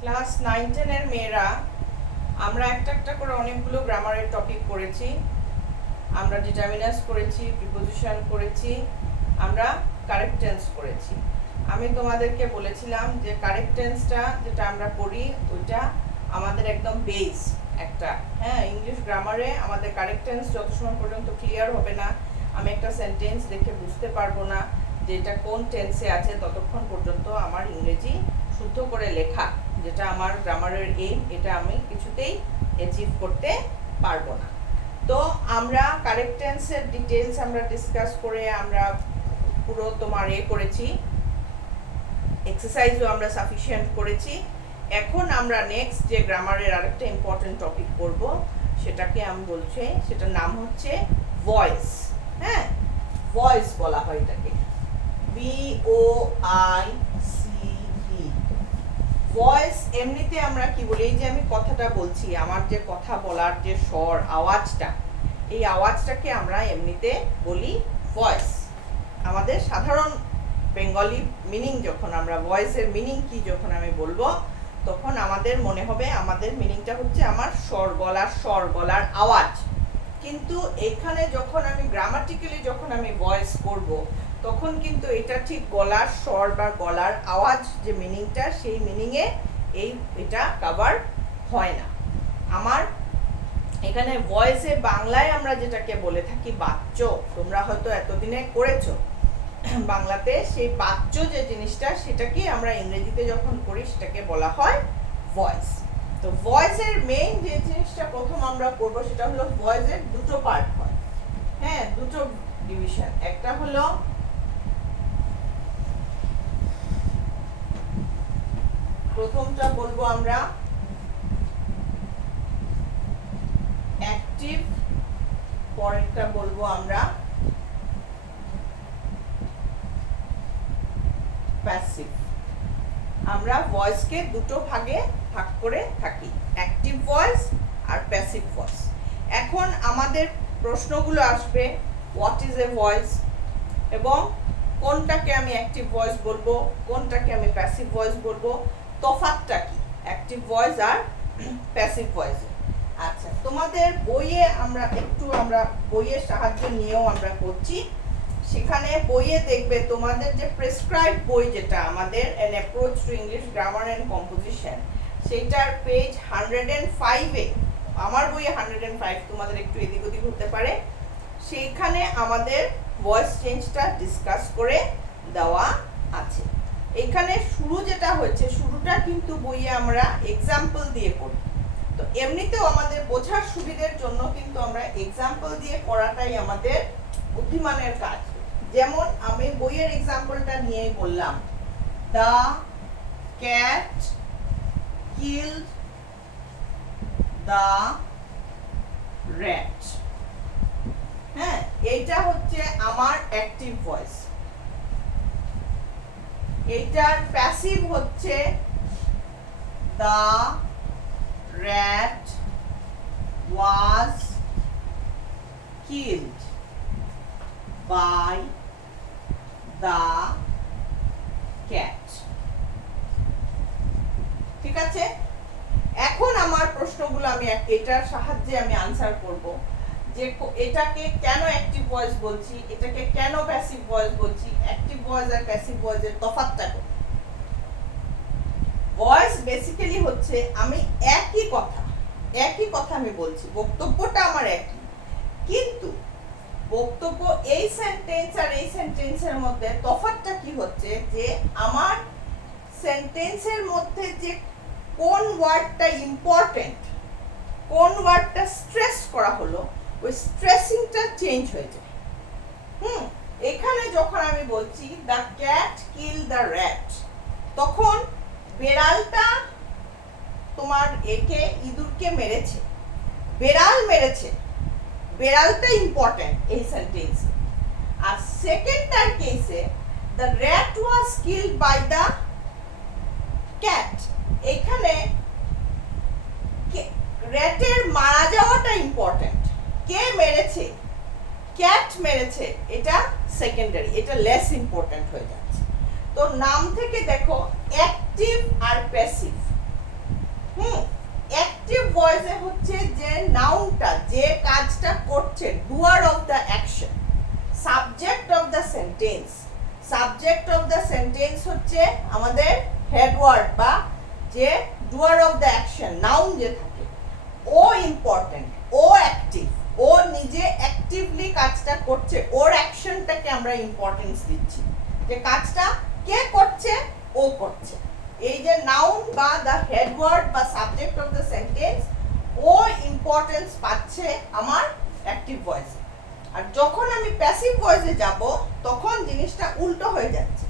Class 9-10 এর মেয়েরা আমরা একটা একটা করে অনেকগুলো গ্রামারের টপিক করেছি। আমরা ডিটারমিনাস করেছি, প্রিপোজিশন করেছি, আমরা কারেক্ট টেন্স করেছি। আমি তোমাদেরকে বলেছিলাম যে কারেক্ট টেন্সটা যেটা আমরা পড়ি ওইটা আমাদের একদম বেস একটা, হ্যাঁ, ইংলিশ গ্রামারে আমাদের কারেক্ট টেন্স যত সময় পর্যন্ত ক্লিয়ার হবে না, আমি একটা সেন্টেন্স দেখে বুঝতে পারবো না যে এটা কোন টেন্সে আছে, ততক্ষণ পর্যন্ত আমার ইংরেজি শুদ্ধ করে লেখা, যেটা আমার গ্রামারের এইম, এটা আমি কিছুতেই অ্যাচিভ করতে পারবো না। তো আমরা কারেক্ট টেন্সের ডিটেলস আমরা ডিসকাস করে আমরা পুরো তোমার করেছি, এক্সারসাইজও আমরা সাফিসিয়েন্ট করেছি। এখন আমরা নেক্সট যে গ্রামারের আরেকটা ইম্পর্টেন্ট টপিক করব, সেটাকে আমি বলছি, সেটার নাম হচ্ছে ভয়েস। হ্যাঁ, ভয়েস বলা হয় এটাকে, VOICE। ভয়েস এমনিতে আমরা কি বলি, এই যে আমি কথাটা বলছি, আমার যে কথা বলার যে স্বর, আওয়াজটা, এই আওয়াজটাকে আমরা এমনিতে বলি ভয়েস। আমাদের সাধারণ বেঙ্গলি মিনিং যখন আমরা ভয়েসের মিনিং কি যখন আমি বলবো, তখন আমাদের মনে হবে আমাদের মিনিংটা হচ্ছে আমার স্বর, গলার আওয়াজ। কিন্তু এখানে যখন আমি গ্রামাটিক্যালি যখন আমি ভয়েস করব, তখন কিন্তু এটা ঠিক গলার স্বর বা গলার আওয়াজ যে মিনিংটা, সেই মিনিংয়ে এটা কভার হয় না। আমার এখানে ভয়েসে বাংলায় আমরা যেটাকে বলে থাকি বাচ্য, তোমরা হয়তো এতদিনে করেছো বাংলাতে, সেই বাচ্য যে জিনিসটা, সেটাকে আমরা ইংরেজিতে যখন করি সেটাকে বলা হয় ভয়েস। তো ভয়েসের মেইন যে জিনিসটা প্রথম আমরা করবো সেটা হলো ভয়েসের দুটো পার্ট হয়, হ্যাঁ, দুটো ডিভিশন। একটা হলো প্রথমটা বলবো আমরা অ্যাক্টিভ, পরেরটা বলবো আমরা প্যাসিভ। আমরা ভয়েসকে দুটো ভাগে ভাগ করে থাকি, অ্যাক্টিভ ভয়েস আর প্যাসিভ ভয়েস। এখন আমাদের প্রশ্নগুলো আসবে, হোয়াট ইজ এ ভয়েস, এবং কোনটাকে আমি অ্যাক্টিভ ভয়েস বলবো, কোনটাকে আমি প্যাসিভ ভয়েস বলবো, তফাৎটা কি অ্যাক্টিভ ভয়েস আর প্যাসিভ ভয়েসে। আচ্ছা, তোমাদের বইয়ে আমরা বইয়ের সাহায্য নিয়েও আমরা করছি। সেখানে বইয়ে দেখবে তোমাদের যে প্রেসক্রাইব বই, যেটা আমাদের an approach to English grammar and composition, সেইটার পেজ 105-এ, আমার বইয়ে 105, তোমাদের একটু এদিক ওদিক হতে পারে, সেইখানে আমাদের ভয়েস চেঞ্জটা ডিসকাস করে দেওয়া আছে। এখানে শুরু যেটা হয়েছে, শুরুটা কিন্তু বইয়ে আমরা এক্সাম্পল দিয়ে করি। তো এমনিতেও আমাদের বোঝার সুবিধার জন্য কিন্তু আমরা এক্সাম্পল দিয়ে করাটাই আমাদের বুদ্ধিমানের কাজ। যেমন আমি বইয়ের এক্সাম্পলটা নিয়েই বললাম, the cat killed the rat. হ্যাঁ, এইটা হচ্ছে আমার অ্যাক্টিভ ভয়েস। এইটার প্যাসিভ হচ্ছে the rat was killed by the cat। ঠিক আছে, এখন আমার প্রশ্নগুলো আমি এটার সাহায্যে আমি আনসার করব, যে এটাকে কেন অ্যাক্টিভ ভয়েস বলছি, এটাকে কেন প্যাসিভ ভয়েস বলছি, অ্যাক্টিভ ভয়েস আর প্যাসিভ ভয়েসের তফাৎটা কি। ভয়েস বেসিক্যালি হচ্ছে আমি একই কথা আমি বলছি, বক্তব্যটা আমার একই, কিন্তু বক্তব্য এই সেন্টেন্স আর এই সেন্টেন্সের মধ্যে তফাৎটা কি হচ্ছে, যে আমার সেন্টেন্সের মধ্যে যে কোন ওয়ার্ডটা ইম্পর্টেন্ট, কোন ওয়ার্ডটা স্ট্রেস করা হলো, ওই স্ট্রেসিংটা চেঞ্জ হয়ে যায়। এখানে যখন আমি বলছি the cat kill the rat, তখন বেড়ালটা তোমার ইঁদুরকে মেরেছে, বেড়াল মেরেছে, বেড়ালটা ইম্পর্টেন্ট এই সেন্টেন্সে। আর সেকেন্ডটার কেসে the rat was killed by the cat, এখানে র্যাটের মারা যাওয়াটা ইম্পর্টেন্ট, কে মেরেছে, ক্যাট মেরেছে, এটা সেকেন্ডারি, এটা লেস ইম্পর্টেন্ট হয়ে যাচ্ছে। তো নাম থেকে দেখো অ্যাক্টিভ আর প্যাসিভ, নাউনটা যে কাজটা করছে, doer of the action, subject of the sentence, subject of the sentence হচ্ছে আমাদের হেডওয়ার্ড বা যে doer of the action, noun যে থাকে, ও ইম্পর্টেন্ট, ও অ্যাক্টিভ, ও নিজে অ্যাক্টিভলি কাজটা করছে, ওর অ্যাকশনটাকে আমরা ইম্পর্টেন্স দিচ্ছি, যে কাজটা কে করছে, ও করছে। এই যে নাউন বা দ্য হেডওয়ার্ড বা সাবজেক্ট অফ দ্য সেন্টেন্স, ও ইম্পর্টেন্স পাচ্ছে আমার অ্যাক্টিভ ভয়েসে। আর যখন আমি প্যাসিভ ভয়েসে যাব তখন জিনিসটা উল্টো হয়ে যাচ্ছে,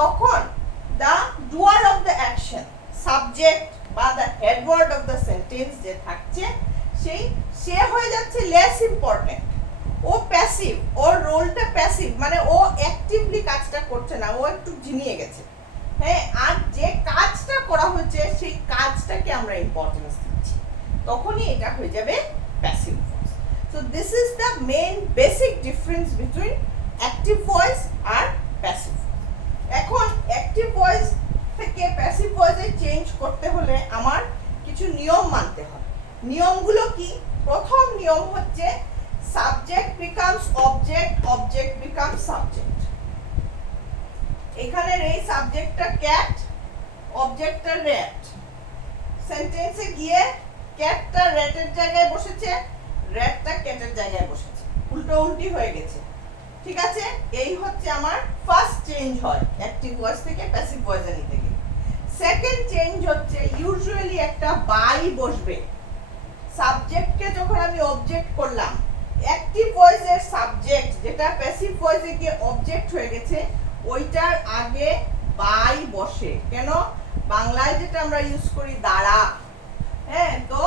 তখন the doer of the action, subject বা the headword of the sentence যে থাকছে সে হয়ে যাচ্ছে লেস ইম্পর্টেন্ট, ও প্যাসিভ, ওর রোলটা প্যাসিভ, মানে ও অ্যাক্টিভলি কাজটা করছে না, ও একটু ঝিমিয়ে গেছে। হ্যাঁ, আর যে কাজটা করা হয়েছে সেই কাজটাকে আমরা ইম্পর্টেন্স দিচ্ছি, তখনই এটা হয়ে যাবে passive voice. So this is the main basic difference between active voice আর প্যাসিভ ভয়েস। এখন অ্যাক্টিভ ভয়েস থেকে প্যাসিভ ভয়েসে চেঞ্জ করতে হলে আমার কিছু নিয়ম মানতে হবে। নিয়মগুলো কি? প্রথম নিয়ম হচ্ছে subject becomes object, object becomes subject. এখানের এই সাবজেক্টটা ক্যাট, অবজেক্টটা র্যাট। সেন্টেন্সে গিয়ে ক্যাটটা র্যাটের জায়গায় বসেছে, র্যাটটা ক্যাটের জায়গায় বসেছে, উল্টো উল্টি হয়ে গেছে। ঠিক আছে, এই হচ্ছে আমার ফার্স্ট চেঞ্জ হয় অ্যাক্টিভ ভয়েস থেকে প্যাসিভ ভয়েসে নিতে গেলে। সেকেন্ড চেঞ্জ হচ্ছে ইউজুয়ালি একটা বাই বসবে। সাবজেক্টকে যখন আমি অবজেক্ট করলাম, অ্যাক্টিভ ভয়েসের সাবজেক্ট যেটা প্যাসিভ ভয়েসে গিয়ে অবজেক্ট হয়ে গেছে, ওইটার আগে বাই বসে। কেন? বাংলায় যেটা আমরা ইউজ করি দ্বারা। হ্যাঁ, তো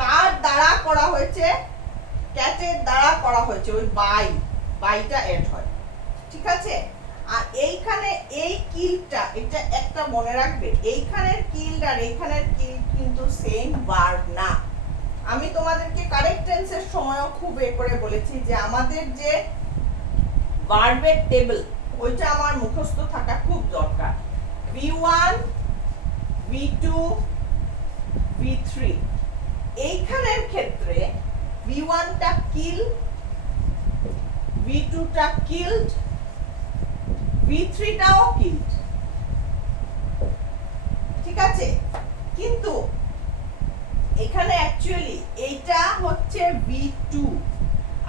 কার দ্বারা করা হয়েছে? ক্যাটের দ্বারা করা হয়েছে, ওই বাইটা এড হয়। ঠিক আছে, আর এইখানে এই কিলটা, এটা একটা মনে রাখবে, এইখানের কিল আর এইখানের কিল কিন্তু সেম ভার্ব না। আমি তোমাদেরকে কারেক্ট টেন্সের সময়ও খুব করে বলেছি যে আমাদের যে ভার্বের টেবিল, ওইটা আমার মুখস্থ থাকা খুব দরকার। V1, V2, V3, এইখানের ক্ষেত্রে V1 টা কিল, V2 টা কিলড, V3 টাও কিলড। ঠিক আছে, কিন্তু এখানে অ্যাকচুয়ালি এইটা হচ্ছে V2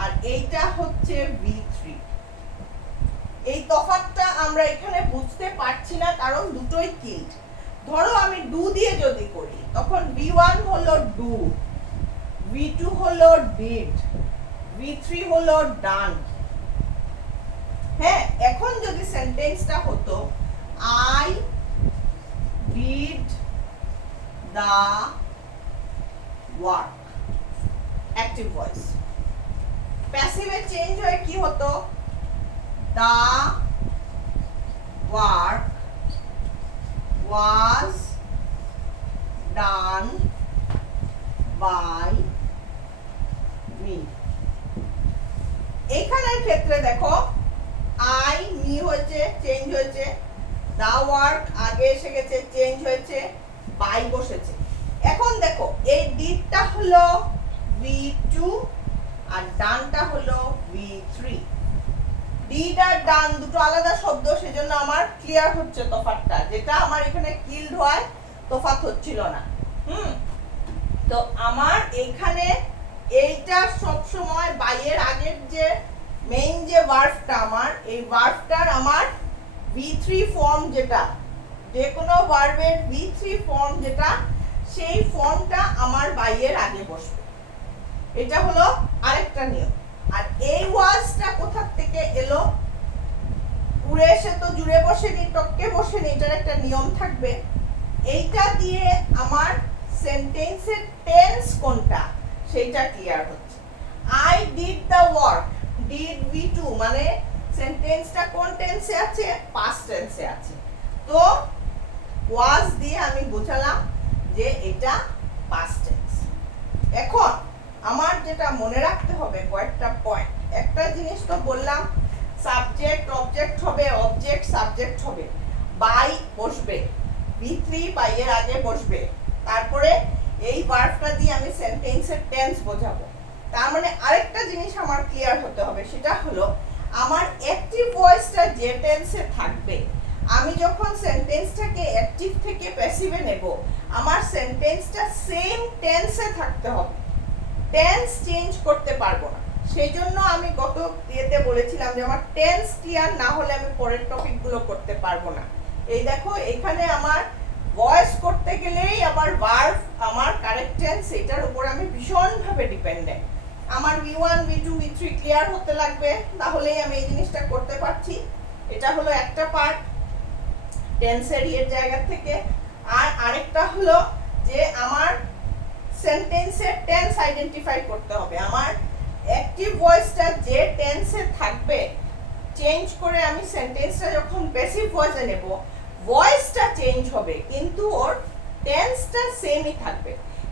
আর এইটা হচ্ছে V3। এই তফাৎটা আমরা এখানে বুঝতে পারছি না, কারণ দুটোই কিলড। ধরো আমি ডু দিয়ে যদি করি, তখন V1 হলো ডু, V2 হলো ডিড, V3 হলো ডান। হ্যাঁ, এখন যদি সেন্টেন্সটা হতো I did the work, active voice. প্যাসিভে চেঞ্জ হয়ে কি হতো? The work was done by me। এখানের ক্ষেত্রে দেখো I মি হয়েছে, চেঞ্জ হয়েছে, the work আগে এসে গেছে, চেঞ্জ হয়েছে, by বসেছে। এখন দেখো এই ডিডটা হলো V2 আর ডানটা হলো V3। ডিড আর ডান দুটো আলাদা শব্দ, সেজন্য আমার ক্লিয়ার হচ্ছে তফাৎটা, যেটা আমার এখানে কিলড হয় তফাৎ হচ্ছিল না। তো আমার এখানে এইটা সব সময় বাইয়ের আগের যে মেইন যে ভার্বটা, আমার এই ভার্বটার আমার V3 ফর্ম, যেটা যে কোনো ভার্বের V3 ফর্ম যেটা, সেই ফর্মটা আমার বাইয়ের আগে বসবে। এটা হলো আরেকটা নিয়ম। আর এই ওয়াজটা কোথা থেকে এলো? উড়ে এসে তো জুড়ে বসেনি, টপকে বসেনি, এটার একটা নিয়ম থাকবে। এইটা দিয়ে আমার সেন্টেন্সের টেন্স কোনটা সেইটা ক্লিয়ার হচ্ছে। I did the work, did V2, মানে সেন্টেন্সটা কোন টেন্সে আছে? পাস্ট টেন্সে আছে। তো ওয়াজ দিয়ে আমি বোঝালাম যে এটা পাস্ট টেন্স। এখন আমার যেটা মনে রাখতে হবে কয়েকটা পয়েন্ট। একটা জিনিস তো বললাম, সাবজেক্ট অবজেক্ট হবে, অবজেক্ট সাবজেক্ট হবে, বাই বসবে, V3 বাইয়ের আগে বসবে, তারপরে এই ভার্বটা দিয়ে আমি সেন্টেন্সের টেন্স বোঝাবো। তার মানে আরেকটা জিনিস আমার ক্লিয়ার হতে হবে, সেটা হলো আমার অ্যাক্টিভ ভয়েসটা যে টেন্সে থাকবে, আমি যখন সেন্টেন্সটাকে অ্যাক্টিভ থেকে প্যাসিভে নেব, আমার সেন্টেন্সটা সেম টেন্সে থাকতে হবে, টেন্স চেঞ্জ করতে পারবো না। সেই জন্য আমি গত ইয়েতে বলেছিলাম যে আমার টেন্স ক্লিয়ার না হলে আমি পরের টপিকগুলো করতে পারবো না। এই দেখো এখানে আমার ভয়েস করতে গেলেই আমার ভার্ব, আমার কারেক্ট টেন্স, এটার উপর আমি ভীষণভাবে ডিপেন্ডেন্ট। আমার V1 V2 V3 ক্লিয়ার হতে লাগবে, তাহলেই আমি এই জিনিসটা করতে পারছি। এটা হলো একটা পার্ট টেন্সের এর জায়গা থেকে। আর আরেকটা হলো যে আমার সেন্টেন্সের টেন্স আইডেন্টিফাই করতে হবে। আমার অ্যাক্টিভ ভয়েসটা যে টেন্সে থাকবে, চেঞ্জ করে আমি সেন্টেন্সটা যখন প্যাসিভ ভয়েসে নেব, ভয়েসটা চেঞ্জ হবে কিন্তু ওর টেন্সটা সেমই থাকবে।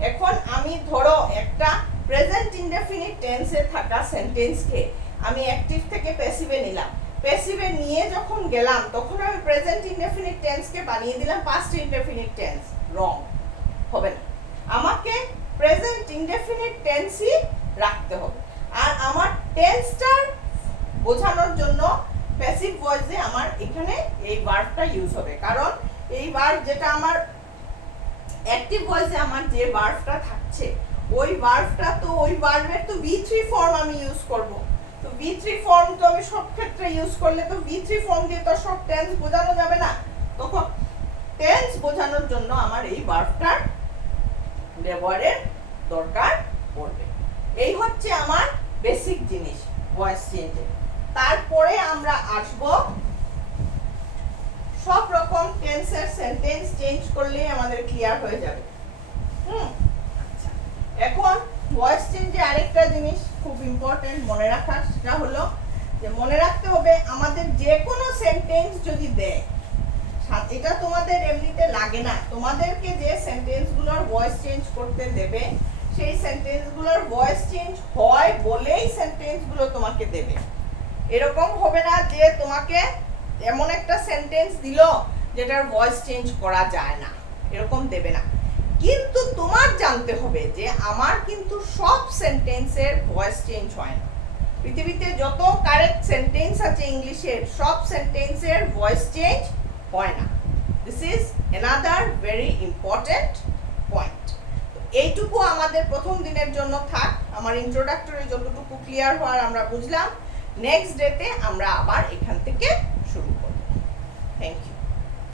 এখন আমি ধরো একটা প্রেজেন্ট ইনডেফিনিট টেন্সে থাকা সেন্টেন্সকে আমি অ্যাক্টিভ থেকে প্যাসিভে নিলাম, প্যাসিভে নিয়ে যখন গেলাম তখন আমি প্রেজেন্ট ইনডেফিনিট টেন্সকে বানিয়ে দিলাম পাস্ট ইনডেফিনিট টেন্স, রং হবে না। আমাকে প্রেজেন্ট ইনডেফিনিট টেন্সই রাখতে হবে। আর আমার টেন্সটার বোঝানোর জন্য প্যাসিভ ভয়েসে আমার এখানে এই ভার্বটা ইউজ হবে, কারণ এই ভার্ব যেটা আমার অ্যাক্টিভ ভয়েসে আমার যে ভার্বটা থাকছে, ওই ভার্বটা তো ওই ভার্বের তো V3 ফর্ম আমি ইউজ করব। তো V3 ফর্ম তো আমি সব ক্ষেত্রে ইউজ করলে তো V3 ফর্ম দিয়ে তো সব টেন্স বোঝানো যাবে না, তখন টেন্স বোঝানোর জন্য আমার এই ভার্বটার ব্যবহারের দরকার পড়বে। এই হচ্ছে আমার বেসিক জিনিস ভয়েস চেঞ্জের। তারপরে আমরা আসব সব রকম টেন্সের সেন্টেন্স চেঞ্জ করলেই আমাদের ক্লিয়ার হয়ে যাবে। আচ্ছা, এখন ভয়েস চেঞ্জে আরেকটা জিনিস খুব ইম্পর্টেন্ট মনে রাখা, সেটা হলো যে মনে রাখতে হবে আমাদের যে কোনো সেন্টেন্স যদি দেয়, এটা তোমাদের এমনিতে লাগে না, তোমাদেরকে যে সেন্টেন্সগুলোর ভয়েস চেঞ্জ করতে দেবে সেই সেন্টেন্সগুলোর ভয়েস চেঞ্জ হয় বলেই সেন্টেন্সগুলো তোমাকে দেবে। এরকম হবে না যে তোমাকে এমন একটা সেন্টেন্স দিল যেটার ভয়েস চেঞ্জ করা যায় না, এরকম দেবে না। কিন্তু তোমার জানতে হবে যে আমার কিন্তু সব সেন্টেন্সের ভয়েস চেঞ্জ হয় না। পৃথিবীতে যত কারেক্ট সেন্টেন্স আছে ইংলিশের, সব সেন্টেন্সের ভয়েস চেঞ্জ হয় না। This is another very important point. এইটুকু আমাদের প্রথম দিনের জন্য থাক। আমার ইন্ট্রোডাক্টরি যতটুকু ক্লিয়ার হওয়ার আমরা বুঝলাম, নেক্সট ডেতে আমরা আবার এখান থেকে শুরু করব। Thank you.